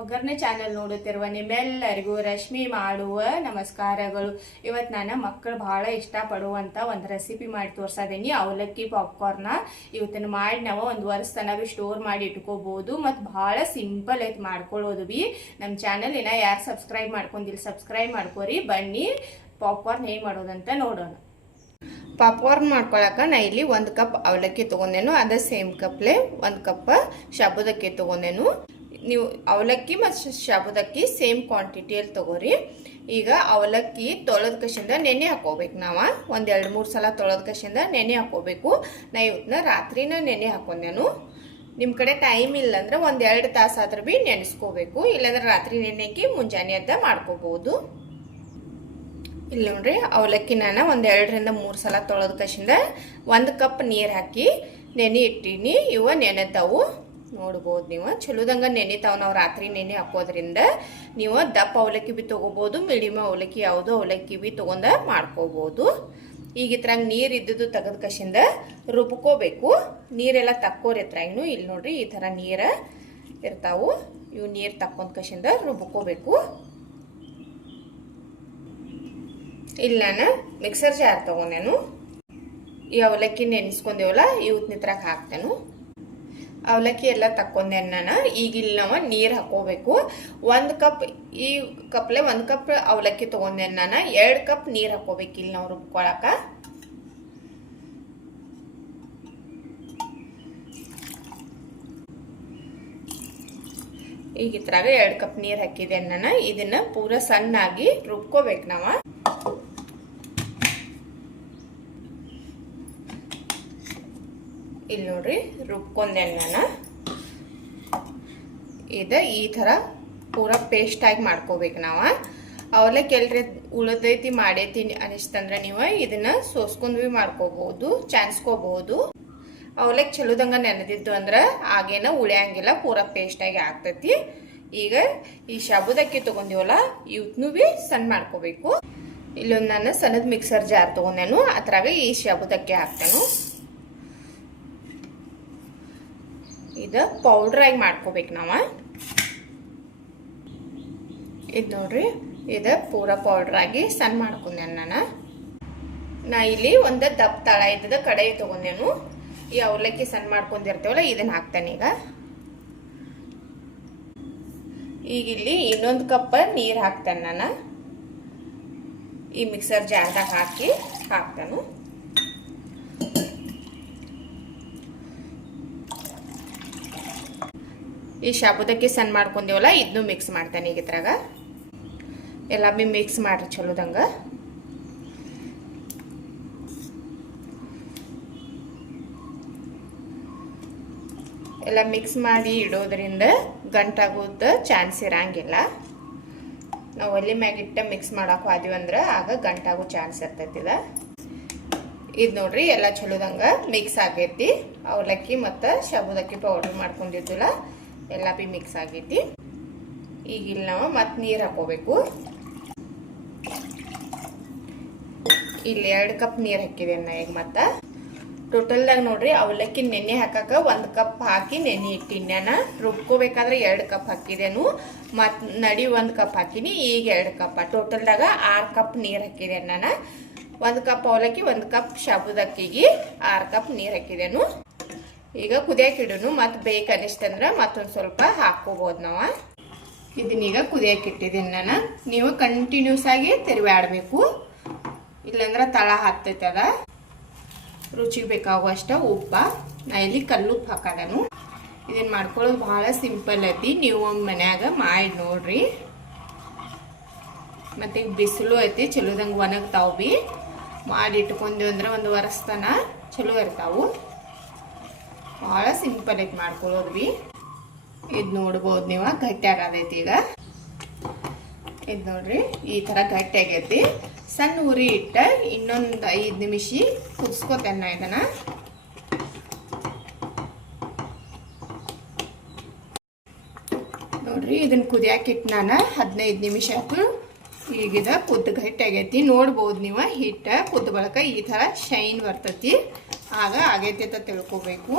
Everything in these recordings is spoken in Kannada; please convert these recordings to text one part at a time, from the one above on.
ಒಗ್ಗರಣೆ ಚಾನೆಲ್ ನೋಡುತ್ತಿರುವ ನಿಮ್ಮೆಲ್ಲರಿಗೂ ರಶ್ಮಿ ಮಾಡುವ ನಮಸ್ಕಾರಗಳು. ಇವತ್ತು ನಾನು ಮಕ್ಕಳು ಬಹಳ ಇಷ್ಟಪಡುವಂಥ ಒಂದು ರೆಸಿಪಿ ಮಾಡಿ ತೋರಿಸಿದ್ದೀನಿ. ಅವಲಕ್ಕಿ ಪಾಪ್ಕಾರ್ನ ಇವತ್ತನ್ನು ಮಾಡಿ ನಾವು ಒಂದು ವರ್ಷ ತನಕ ಸ್ಟೋರ್ ಮಾಡಿ ಇಟ್ಕೋಬಹುದು ಮತ್ತು ಬಹಳ ಸಿಂಪಲ್ ಐತೆ ಮಾಡ್ಕೊಳ್ಳೋದು ಬಿ. ನಮ್ಮ ಚಾನೆಲ್ ಇನ್ನ ಯಾರು ಸಬ್ಸ್ಕ್ರೈಬ್ ಮಾಡ್ಕೊಂಡಿಲ್ಲ ಸಬ್ಸ್ಕ್ರೈಬ್ ಮಾಡ್ಕೋರಿ. ಬನ್ನಿ ಪಾಪ್ಕಾರ್ನ್ ಹೇಗೆ ಮಾಡೋದಂತ ನೋಡೋಣ. ಪಾಪ್ಕಾರ್ನ್ ಮಾಡ್ಕೊಳಕ್ಕೆ ನಾ ಇಲ್ಲಿ 1 ಕಪ್ ಅವಲಕ್ಕಿ ತೊಗೊಂಡೇನು. ಅದೇ ಸೇಮ್ ಕಪ್ಲೆ 1 ಕಪ್ ಶಾಬುದಕ್ಕಿ ತೊಗೊಂಡೇನು. ನೀವು ಅವಲಕ್ಕಿ ಮತ್ತು ಶಾಬುದಕ್ಕಿ ಸೇಮ್ ಕ್ವಾಂಟಿಟಿಯಲ್ಲಿ ತಗೋರಿ. ಈಗ ಅವಲಕ್ಕಿ ತೊಳೆದ ಕಸಿಂದ ನೆನೆ ಹಾಕೋಬೇಕು. ನಾವು ಒಂದು 2-3 ಸಲ ತೊಳೆದ ಕಸಿಂದ ನೆನೆ ಹಾಕೋಬೇಕು. ನಾ ಇವತ್ತನ್ನ ರಾತ್ರಿನ ನೆನೆ ಹಾಕೊಂಡೇನು. ನಿಮ್ಮ ಕಡೆ ಟೈಮ್ ಇಲ್ಲಂದ್ರೆ 1-2 ತಾಸು ಆದ್ರೂ ಭೀ ನೆನೆಸ್ಕೋಬೇಕು. ಇಲ್ಲಾಂದ್ರೆ ರಾತ್ರಿ ನೆನೆಕಿ ಮುಂಜಾನೆ ಎದ್ದ ಮಾಡ್ಕೋಬಹುದು. ಇಲ್ಲಿ ನೋಡ್ರಿ ಅವಲಕ್ಕಿ ನಾನು 1-2-3 ಸಲ ತೊಳೆದ ಕಸಿಂದ 1 ಕಪ್ ನೀರು ಹಾಕಿ ನೆನೆ ಇಟ್ಟೀನಿ. ಇವ ನೆನೆತಾವು ನೋಡ್ಬೋದು. ನೀವು ಚಲೋದಂಗ ನೆನಿತಾವ್. ನಾವು ರಾತ್ರಿ ನೆನೆ ಹಾಕೋದ್ರಿಂದ ನೀವು ದಪ್ಪ ಅವಲಕ್ಕಿ ಬಿ ತೊಗೋಬೋದು, ಮೀಡಿಯಮ್ ಅವಲಕ್ಕಿ ಯಾವುದೋ ಅವಲಕ್ಕಿ ಬಿ ತೊಗೊಂಡ ಮಾಡ್ಕೋಬೋದು. ಈಗ ಇದ್ರಾಗ ನೀರು ಇದ್ದಿದ್ದು ತೆಗೆದ ಕಸಿಂದ ರುಬ್ಕೋಬೇಕು. ನೀರೆಲ್ಲ ತಕ್ಕೋರಿ ಇನ್ನು ಇಲ್ಲಿ ನೋಡ್ರಿ ಈ ಥರ ನೀರು ಇರ್ತಾವು. ಇವು ನೀರು ತಕ್ಕೊಂಡ ಕಸಿಂದ ರುಬ್ಕೋಬೇಕು. ಇಲ್ಲಿ ನಾನು ಮಿಕ್ಸರ್ ಜಾರ್ ತೊಗೊಂಡೇನು. ಈ ಅವಲಕ್ಕಿ ನೆನೆಸ್ಕೊಂಡೇವಲ್ಲ ಇವತ್ತಿನ ಇದ್ರಾಗ ಹಾಕ್ತೇನು. ಅವಲಕ್ಕಿ ಎಲ್ಲ ತಕ್ಕೊಂಡೆ ನಾನು. ಈಗ ಇಲ್ಲಿ ನಾವು ನೀರು ಹಾಕೋಬೇಕು. 1 ಕಪ್ ಈ ಕಪ್ಲೆ 1 ಕಪ್ ಅವಲಕ್ಕಿ ತೊಗೊಂಡೆ ನಾನು. 2 ಕಪ್ ನೀರು ಹಾಕೋಬೇಕು ಇಲ್ಲಿ ನಾವು ರುಬ್ಕೊಳಕ. ಈಗ ಇದ್ರಾಗ 2 ಕಪ್ ನೀರು ಹಾಕಿದೆ ನಾನು. ಇದನ್ನ ಪೂರ ಸಣ್ಣಾಗಿ ರುಬ್ಕೋಬೇಕು ನಾವು. ಇಲ್ಲಿ ನೋಡ್ರಿ ರುಬ್ಕೊಂಡೆ ನಾನು. ಈ ಥರ ಪೂರ ಪೇಸ್ಟ್ ಆಗಿ ಮಾಡ್ಕೋಬೇಕು ನಾವು. ಅವಲಕ್ಕಿ ಎಲ್ರಿ ಉಳಿದೈತಿ ಮಾಡೈತಿ ಅನಿಸ್ತಂದ್ರೆ ನೀವು ಇದನ್ನ ಸೋಸ್ಕೊಂಡ್ ಭೀ ಮಾಡ್ಕೋಬಹುದು, ಚಾನ್ಸ್ಕೋಬಹುದು. ಅವಲಕ್ಕಿ ಚಲೋದಂಗ ನೆನೆದಿದ್ದು ಅಂದ್ರೆ ಆಗೇನ ಉಳಿಯಂಗಿಲ್ಲ, ಪೂರ ಪೇಸ್ಟ್ ಆಗಿ ಆಗ್ತೈತಿ. ಈಗ ಈ ಶಾಬುದಕ್ಕಿ ತಗೊಂಡಿವಲ್ಲ ಇವತ್ನು ಭೀ ಸಣ್ಣ ಮಾಡ್ಕೋಬೇಕು. ಇಲ್ಲೊಂದು ನಾನು ಸಣ್ಣದ ಮಿಕ್ಸರ್ ಜಾರ್ ತಗೊಂಡೇನು. ಅದ್ರಾಗ ಈ ಶಾಬುದಕ್ಕಿ ಹಾಕ್ತೇನು. ಇದು ಪೌಡ್ರ್ ಆಗಿ ಮಾಡ್ಕೋಬೇಕು ನಾವು. ಇದು ನೋಡ್ರಿ ಇದು ಪೂರ ಪೌಡ್ರ್ ಆಗಿ ಸಣ್ಣ ಮಾಡ್ಕೊಂಡೆ ನಾ ಇಲ್ಲಿ ಒಂದು ದಪ್ಪ ತಳ ಇದ್ದದ ಕಡಾಯಿ ತಗೊಂಡೇನು. ಈ ಅವಲಕ್ಕಿ ಸಣ್ಣ ಮಾಡ್ಕೊಂಡಿರ್ತೇವಲ್ಲ ಇದನ್ನ ಹಾಕ್ತೇನೆ. ಈಗ ಇಲ್ಲಿ ಇನ್ನೊಂದು ಕಪ್ ನೀರು ಹಾಕ್ತೇನೆ ನಾನು. ಈ ಮಿಕ್ಸರ್ ಜಾರ್ದಾಗ ಹಾಕ್ತೇನೆ. ಈ ಶಾಬುದಕ್ಕಿ ಸಣ್ಣ ಮಾಡ್ಕೊಂಡೇವಲ್ಲ ಇದನ್ನು ಮಿಕ್ಸ್ ಮಾಡ್ತಾನೆ. ಈಗ ಇದ್ರಾಗ ಎಲ್ಲ ಬಿ ಮಿಕ್ಸ್ ಮಾಡ್ರಿ ಚಲೋದಂಗ. ಎಲ್ಲ ಮಿಕ್ಸ್ ಮಾಡಿ ಇಡೋದ್ರಿಂದ ಗಂಟಾಗೋದ ಚಾನ್ಸ್ ಇರಂಗಿಲ್ಲ. ನಾವು ಒಲೆ ಮ್ಯಾಗಿಟ್ಟ ಮಿಕ್ಸ್ ಮಾಡಕ್ಕೆ ಹೋದ್ವಿ ಆಗ ಗಂಟಾಗೋ ಚಾನ್ಸ್ ಇರ್ತೈತಿ. ಇದು ನೋಡ್ರಿ ಎಲ್ಲ ಚಲೋದಂಗ ಮಿಕ್ಸ್ ಆಗೈತಿ. ಅವಲಕ್ಕಿ ಮತ್ತು ಶಾಬುದಕ್ಕಿ ಪೌಡರ್ ಮಾಡ್ಕೊಂಡಿದ್ದಿಲ್ಲ ಎಲ್ಲ ಬಿ ಮಿಕ್ಸ್ ಆಗೈತಿ. ಈಗ ಇಲ್ಲಿ ನಾವು ಮತ್ತೆ ನೀರು ಹಾಕೋಬೇಕು. ಇಲ್ಲಿ 2 ಕಪ್ ನೀರು ಹಾಕಿದೆ ಈಗ ಮತ್ತೆ ಟೋಟಲ್ದಾಗ ನೋಡ್ರಿ ಅವಲಕ್ಕಿ ನೆನೆ ಹಾಕಕ್ಕೆ 1 ಕಪ್ ಹಾಕಿ ನೆನೆ ಇಟ್ಟಿನಿ ನಾನು. ರುಬ್ಕೋಬೇಕಾದ್ರೆ 2 ಕಪ್ ಹಾಕಿದೇನು ಮತ್ತು ನಡಿ 1 ಕಪ್ ಹಾಕಿನಿ. ಈಗ 2 ಕಪ್ ಟೋಟಲ್ದಾಗ 6 ಕಪ್ ನೀರು ಹಾಕಿದೆ ನಾನು. 1 ಕಪ್ ಅವಲಕ್ಕಿ 1 ಕಪ್ ಶಾಬುದಕ್ಕಿಗೆ 6 ಕಪ್ ನೀರು ಹಾಕಿದೇನು. ಈಗ ಕುದಿಯಕ್ಕೆ ಇಡೋನು. ಮತ್ತು ಬೇಕನ್ನಿಸ್ತಂದ್ರೆ ಮತ್ತೊಂದು ಸ್ವಲ್ಪ ಹಾಕೋಬಹುದು ನಾವು. ಇದನ್ನೀಗ ಕುದಿಯಕ್ಕೆ ಇಟ್ಟಿದ್ದೀನಿ ನಾನು. ನೀವು ಕಂಟಿನ್ಯೂಸ್ ಆಗಿ ತಿರುವಾಡಬೇಕು, ಇಲ್ಲಾಂದ್ರೆ ತಳ ಹತ್ತೈತೆ. ಅದ ರುಚಿಗೆ ಬೇಕಾಗುವಷ್ಟ ಉಪ್ಪ ನಾ ಇಲ್ಲಿ ಕಲ್ಲುಪ್ಪು ಹಾಕೋದನು. ಇದನ್ನ ಮಾಡ್ಕೊಳ್ಳೋದು ಬಹಳ ಸಿಂಪಲ್ ಐತಿ. ನೀವು ಮನ್ಯಾಗ ಮಾಡಿ ನೋಡ್ರಿ. ಮತ್ತು ಈಗ ಬಿಸಿಲು ಐತಿ ಚಲೋದಂಗೆ ಒಣಗ್ತಾವು ಬಿ. ಮಾಡಿ ಇಟ್ಕೊಂಡ್ವಿ ಅಂದ್ರೆ 1 ವರ್ಷ ತನ ಚಲೋ ಇರ್ತಾವು. ಭಾಳ ಸಿಂಪಲ್ ಐತಿ ಮಾಡ್ಕೊಳ್ಳೋದು ಬಿ. ಇದು ನೋಡ್ಬೋದು ನೀವು ಗಟ್ಟಿ ಆಗತೈತಿ. ಈಗ ಇದು ನೋಡ್ರಿ ಈ ಥರ ಗಟ್ಟಿ ಆಗೈತಿ. ಸಣ್ಣ ಉರಿ ಇಟ್ಟ ಇನ್ನೊಂದು 5 ನಿಮಿಷ ಕುದಿಸ್ಕೊತೇನೆ ಇದನ್ನ. ನೋಡ್ರಿ ಇದನ್ನ ಕುದಿಯಾಕಿಟ್ಟು ನಾನು 15 ನಿಮಿಷ ಆಯ್ತು. ಈಗಿದ ಕುದ್ದು ಗಟ್ಟಿ ಆಗೈತಿ. ನೋಡ್ಬೋದು ನೀವು ಹಿಟ್ಟ ಕುದ್ದ ಬಳಕ ಈ ಥರ ಶೈನ್ ಬರ್ತೈತಿ. ಆಗ ಆಗೈತಿ ಅಂತ ತಿಳ್ಕೊಬೇಕು.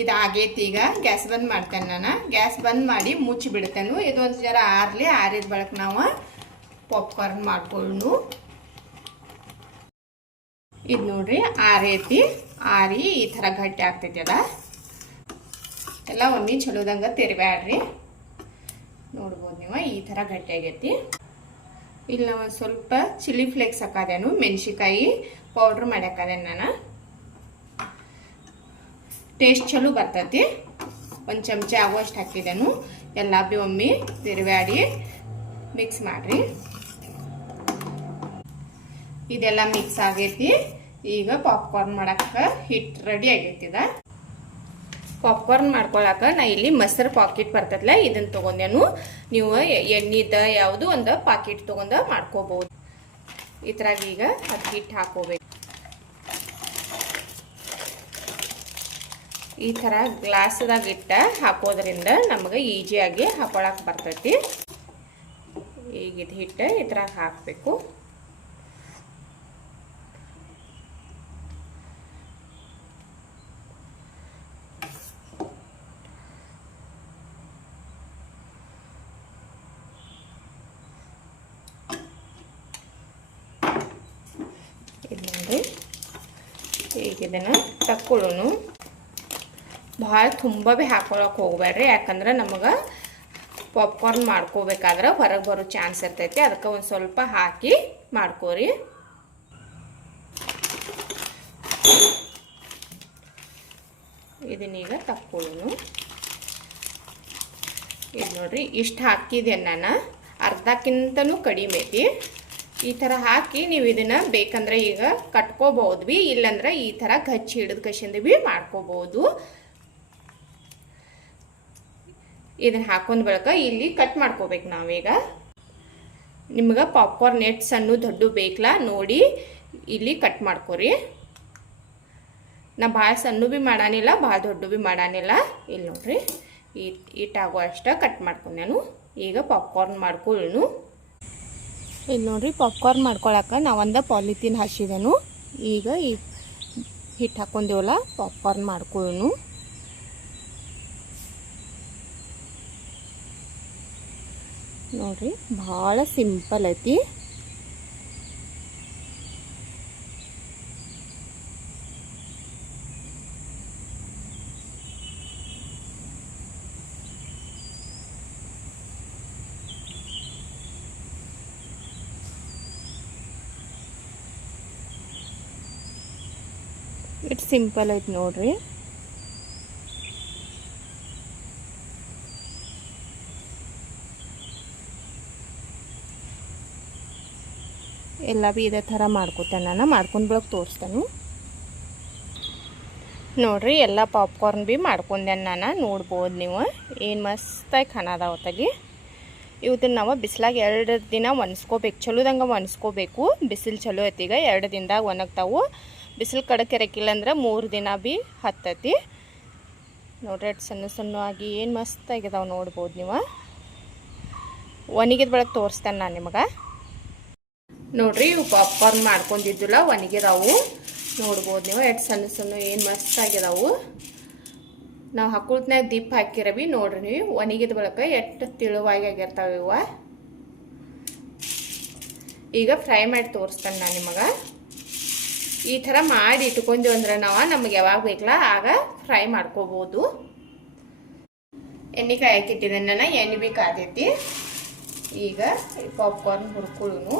ಇದು ಆಗೈತಿ. ಈಗ ಗ್ಯಾಸ್ ಬಂದ್ ಮಾಡ್ತೇನೆ. ನಾನು ಗ್ಯಾಸ್ ಬಂದ್ ಮಾಡಿ ಮುಚ್ಚಿ ಬಿಡ್ತೇನೆ. ಇದೊಂದು ಜರ ಆರ್ಲಿ, ಆರಿದ ಬಳಕ ನಾವು ಪಾಪ್ಕಾರ್ನ್ ಮಾಡ್ಕೊಳ್ಳು. ಇದು ನೋಡ್ರಿ ಆರೈತಿ. ಆರಿ ಈ ಥರ ಗಟ್ಟಿ ಆಗ್ತೈತಿ. ಅದ ಎಲ್ಲ ಒಮ್ಮೆ ಚಲೋದಂಗೆ ತಿರ್ಬ್ಯಾಡ್ರಿ. ನೋಡ್ಬೋದು ನೀವು ಈ ಥರ ಗಟ್ಟಿ ಆಗೈತಿ. ಇಲ್ಲಿ ನಾವು ಒಂದು ಸ್ವಲ್ಪ ಚಿಲ್ಲಿ ಫ್ಲೇಕ್ಸ್ ಹಾಕದೇನು, ಮೆಣಸಿಕಾಯಿ ಪೌಡ್ರ್ ಮಾಡಿ ಹಾಕದೇನು. ನಾನು ಟೇಸ್ಟ್ ಚಲೋ ಬರ್ತೈತಿ. ಒಂದು ಚಮಚ ಆಗುವಷ್ಟು ಹಾಕಿದೇನು. ಎಲ್ಲ ಬಿ ಒಮ್ಮೆ ತಿರ್ಬ್ಯಾಡಿ ಮಿಕ್ಸ್ ಮಾಡಿರಿ. ಇದೆಲ್ಲ ಮಿಕ್ಸ್ ಆಗೈತಿ. ಈಗ ಪಾಪ್ಕಾರ್ನ್ ಮಾಡಕ್ಕೆ ಹಿಟ್ಟು ರೆಡಿ ಆಗೈತಿ. ಪಾಪ್ಕಾರ್ನ್ ಮಾಡ್ಕೊಳಕ ನಾ ಇಲ್ಲಿ ಮೊಸರು ಪಾಕೆಟ್ ಬರ್ತದಲ್ಲ, ಇದನ್ನ ತಗೊಂಡೇನು. ನೀವು ಎಣ್ಣೆದ ಯಾವುದು ಒಂದು ಪಾಕೆಟ್ ತಗೊಂಡ ಮಾಡ್ಕೋಬಹುದು. ಇದ್ರಾಗ ಈಗ ಅದು ಹಿಟ್ಟು ಹಾಕೋಬೇಕು. ಈ ಥರ ಗ್ಲಾಸ್ದಾಗ ಇಟ್ಟ ಹಾಕೋದ್ರಿಂದ ನಮಗೆ ಈಜಿಯಾಗಿ ಹಾಕೊಳಕ್ಕೆ ಬರ್ತೈತಿ. ಈಗ ಇದು ಹಿಟ್ಟು ಇದ್ರಾಗ ಹಾಕಬೇಕು. ಇದು ನೋಡಿ ಈಗ ಇದನ್ನು ತಕ್ಕೊಳ್ಳೋನು. ಭಾಳ ತುಂಬ ಭೀ ಹಾಕೊಳಕ್ಕೆ ಹೋಗ್ಬೇಡ್ರಿ, ಯಾಕಂದ್ರೆ ನಮಗೆ ಪಾಪ್ಕಾರ್ನ್ ಮಾಡ್ಕೋಬೇಕಾದ್ರೆ ಹೊರಗೆ ಬರೋ ಚಾನ್ಸ್ ಇರ್ತೈತಿ. ಅದಕ್ಕೆ ಒಂದು ಸ್ವಲ್ಪ ಹಾಕಿ ಮಾಡ್ಕೋರಿ. ಇದನ್ನೀಗ ತಕ್ಕೊಳ್ಳೋನು. ಇದು ನೋಡ್ರಿ ಇಷ್ಟು ಹಾಕಿದೆ ನಾನು, ಅರ್ಧಕ್ಕಿಂತನೂ ಕಡಿಮೆ ಐತಿ. ಈ ಥರ ಹಾಕಿ ನೀವು ಇದನ್ನು ಬೇಕಂದ್ರೆ ಈಗ ಕಟ್ಕೋಬಹುದು ಭೀ, ಇಲ್ಲಂದ್ರೆ ಈ ಥರ ಗಚ್ಚಿ ಹಿಡಿದು ಕಸಿಂದ ಭೀ ಮಾಡ್ಕೋಬಹುದು. ಇದನ್ನು ಹಾಕೊಂಡ್ ಬಳಕ ಇಲ್ಲಿ ಕಟ್ ಮಾಡ್ಕೋಬೇಕು ನಾವೀಗ. ನಿಮ್ಗೆ ಪಾಪ್ಕಾರ್ನ್ ಎಷ್ಟು ಸಣ್ಣ ದೊಡ್ಡ ಬೇಕಲ್ಲ ನೋಡಿ ಇಲ್ಲಿ ಕಟ್ ಮಾಡ್ಕೋರಿ. ನಾ ಭಾಳ ಸಣ್ಣ ಭೀ ಮಾಡಾನಿಲ್ಲ, ಭಾಳ ದೊಡ್ಡ ಭೀ ಮಾಡಾನಿಲ್ಲ. ಇಲ್ಲಿ ನೋಡ್ರಿ ಇಟ್ಟಾಗೋ ಅಷ್ಟ ಕಟ್ ಮಾಡ್ಕೊಂಡು ನಾನು ಈಗ ಪಾಪ್ಕಾರ್ನ್ ಮಾಡ್ಕೊಳ್ಳು. ಇಲ್ಲಿ ನೋಡ್ರಿ ಪಾಪ್ಕಾರ್ನ್ ಮಾಡ್ಕೊಳಕ್ಕೆ ನಾವೊಂದು ಪಾಲಿಥೀನ್ ಹಸಿದೆನು. ಈಗ ಈ ಹಿಟ್ಟು ಹಾಕೊಂಡೇವಲ್ಲ ಪಾಪ್ಕಾರ್ನ್ ಮಾಡ್ಕೊಳ್ಳು. ನೋಡ್ರಿ ಭಾಳ ಸಿಂಪಲ್ ಐತಿ. ಇಟ್ ಸಿಂಪಲ್ ಐತಿ ನೋಡ್ರಿ. ಎಲ್ಲ ಭೀ ಇದೇ ಥರ ಮಾಡ್ಕೊತೇನೆ. ನಾನು ಮಾಡ್ಕೊಂಡು ಬಳಕ ತೋರಿಸ್ತೇನೆ ನೋಡ್ರಿ. ಎಲ್ಲ ಪಾಪ್ಕಾರ್ನ್ ಭೀ ಮಾಡ್ಕೊಂಡೆ ನಾನು. ನೋಡ್ಬೋದು ನೀವು ಏನು ಮಸ್ತಾಗಿ ಖಾನದಾವತ್ತಲ್ಲಿ. ಇವತ್ತನ್ನು ನಾವು ಬಿಸಿಲಾಗ 2 ದಿನ ಒಣಸ್ಕೋಬೇಕು, ಚಲೋದಂಗೆ ಒಣಸ್ಕೋಬೇಕು. ಬಿಸಿಲು ಚಲೋ ಐತಿ. ಈಗ 2 ದಿನದಾಗ ಒಣಗ್ತಾವು. ಬಿಸಿಲು ಕಡಕ್ಕೆ ಇರಕ್ಕಿಲ್ಲ ಅಂದ್ರೆ 3 ದಿನ ಭೀ ಹತ್ತತಿ. ನೋಡ್ರಿ ಸಣ್ಣ ಸಣ್ಣ ಆಗಿ ಏನು ಮಸ್ತಾಗಿದಾವೆ ನೋಡ್ಬೋದು ನೀವು. ಒಣಗಿದ ಬಳಕ ತೋರಿಸ್ತೇನೆ ನಾನು ನಿಮಗೆ. ನೋಡ್ರಿ ಇವು ಪಾಪ್ಕಾರ್ನ್ ಮಾಡ್ಕೊಂಡಿದ್ದಿಲ್ಲ ಒಣಗಿದಾವು. ನೋಡ್ಬೋದು ನೀವು ಎಷ್ಟು ಸಣ್ಣ ಸಣ್ಣ ಏನು ಮಸ್ತಾಗಿದಾವು. ನಾವು ಹಾಕೊಳ್ತನಾಗ ದೀಪ ಹಾಕಿರವಿ ನೋಡ್ರಿ ನೀವು. ಒಣಗಿದ ಬಳಕ ಎಷ್ಟು ತಿಳುವಾಗಿ ಆಗಿರ್ತಾವೆ ಇವ. ಈಗ ಫ್ರೈ ಮಾಡಿ ತೋರಿಸ್ತೇನೆ ನಾನು ನಿಮಗೆ. ಈ ಥರ ಮಾಡಿ ಇಟ್ಕೊಂಡ್ವಿ ಅಂದ್ರೆ ನಮಗೆ ಯಾವಾಗ ಬೇಕಲ್ಲ ಆಗ ಫ್ರೈ ಮಾಡ್ಕೋಬೋದು. ಎಣ್ಣೆ ಕಾಯಕ್ಕೆ ಇಟ್ಟಿದ್ದೇನೆ ನಾನು. ಎಣ್ಣೆ ಭೀ ಕಾದೈತಿ. ಈಗ ಪಾಪ್ಕಾರ್ನ್ ಹುರ್ಕೊಳ್ಳು.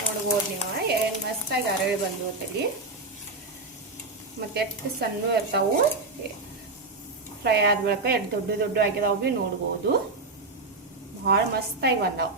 ನೋಡ್ಬೋದು ನೀವು ಏನು ಮಸ್ತಾಗಿ ಅರಳಿ ಬಂದು ಹೊತ್ತಲ್ಲಿ. ಮತ್ತು ಎಷ್ಟು ಸಣ್ಣ ಇರ್ತಾವು. ಫ್ರೈ ಆದ ಬಳಿಕ ಎಷ್ಟು ದೊಡ್ಡ ದೊಡ್ಡ ಆಗಿದಾವು ಭೀ ನೋಡ್ಬೋದು. ಭಾಳ ಮಸ್ತಾಗಿ ಬಂದಾವು.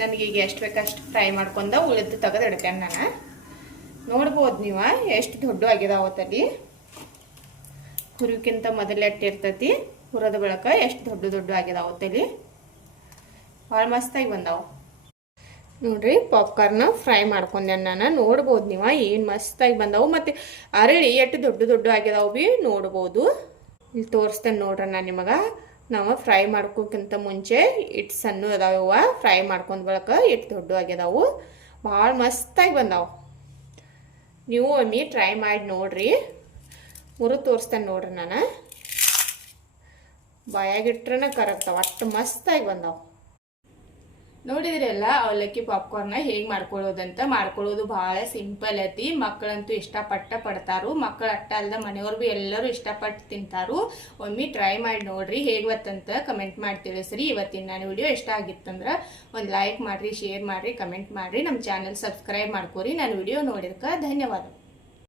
ನನಗೀಗ ಎಷ್ಟು ಬೇಕಷ್ಟು ಫ್ರೈ ಮಾಡ್ಕೊಂಡ ಉಳಿದು ತೆಗೆದು ಇಡ್ತೇನೆ ನಾನು. ನೋಡ್ಬೋದು ನೀವು ಎಷ್ಟು ದೊಡ್ಡ ಆಗಿದಾವತ್ತಲ್ಲಿ. ಹುರಿಕ್ಕಿಂತ ಮೊದಲು ಎಟ್ಟಿರ್ತೈತಿ, ಹುರದ ಬಳಕ ಎಷ್ಟು ದೊಡ್ಡ ದೊಡ್ಡ ಆಗ್ಯದಾವ ತಲಿ ಭಾಳ ಮಸ್ತಾಗಿ ಬಂದಾವ ನೋಡ್ರಿ. ಪಾಪ್ಕಾರ್ನ್ ಫ್ರೈ ಮಾಡ್ಕೊಂಡೆ ನಾನು. ನೋಡ್ಬೋದು ನೀವು ಏನು ಮಸ್ತಾಗಿ ಬಂದವು. ಮತ್ತು ಅರಳಿ ಎಷ್ಟು ದೊಡ್ಡ ದೊಡ್ಡ ಆಗ್ಯದಾವು ಭೀ ನೋಡ್ಬೋದು. ಇಲ್ಲಿ ತೋರಿಸ್ತೇನೆ ನೋಡ್ರಿ ನಾನು ನಿಮಗೆ. ನಾವು ಫ್ರೈ ಮಾಡ್ಕೋಕ್ಕಿಂತ ಮುಂಚೆ ಇಟ್ಟು ಸಣ್ಣ ಅದಾವ, ಫ್ರೈ ಮಾಡ್ಕೊಂಡ್ ಬಳಕ ಇಟ್ಟು ದೊಡ್ಡ ಆಗ್ಯದಾವು. ಭಾಳ ಮಸ್ತಾಗಿ ಬಂದಾವು. ನೀವು ಒಮ್ಮೆ ಟ್ರೈ ಮಾಡಿ ನೋಡ್ರಿ. ಮುರು ತೋರಿಸ್ತೇನೆ ನೋಡ್ರಿ ನಾನು. ಬಾಯಾಗಿಟ್ರನ ಕರಗ್ತಾವ, ಅಷ್ಟು ಮಸ್ತಾಗಿ ಬಂದಾವು. ನೋಡಿದ್ರಲ್ಲ ಅವಲಕ್ಕಿ ಪಾಪ್ಕಾರ್ನ ಹೇಗೆ ಮಾಡ್ಕೊಳ್ಳೋದಂತ. ಮಾಡ್ಕೊಳ್ಳೋದು ಭಾಳ ಸಿಂಪಲ್ ಐತಿ. ಮಕ್ಕಳಂತೂ ಪಡ್ತಾರು. ಮಕ್ಕಳು ಅಟ್ಟ ಅಲ್ದ ಮನೆಯವ್ರು ಭೀ ಎಲ್ಲರೂ ಇಷ್ಟಪಟ್ಟು ತಿಂತಾರು. ಒಮ್ಮೆ ಟ್ರೈ ಮಾಡಿ ನೋಡ್ರಿ. ಹೇಗೆ ಗೊತ್ತಂತ ಕಮೆಂಟ್ ಮಾಡಿ ತಿಳಿಸ್ರಿ. ಇವತ್ತಿನ ನಾನು ವಿಡಿಯೋ ಇಷ್ಟ ಆಗಿತ್ತಂದ್ರೆ ಒಂದು ಲೈಕ್ ಮಾಡಿರಿ, ಶೇರ್ ಮಾಡಿರಿ, ಕಮೆಂಟ್ ಮಾಡಿರಿ. ನಮ್ಮ ಚಾನಲ್ ಸಬ್ಸ್ಕ್ರೈಬ್ ಮಾಡ್ಕೋರಿ. ನಾನು ವಿಡಿಯೋ ನೋಡಿದಕ್ಕೆ ಧನ್ಯವಾದ.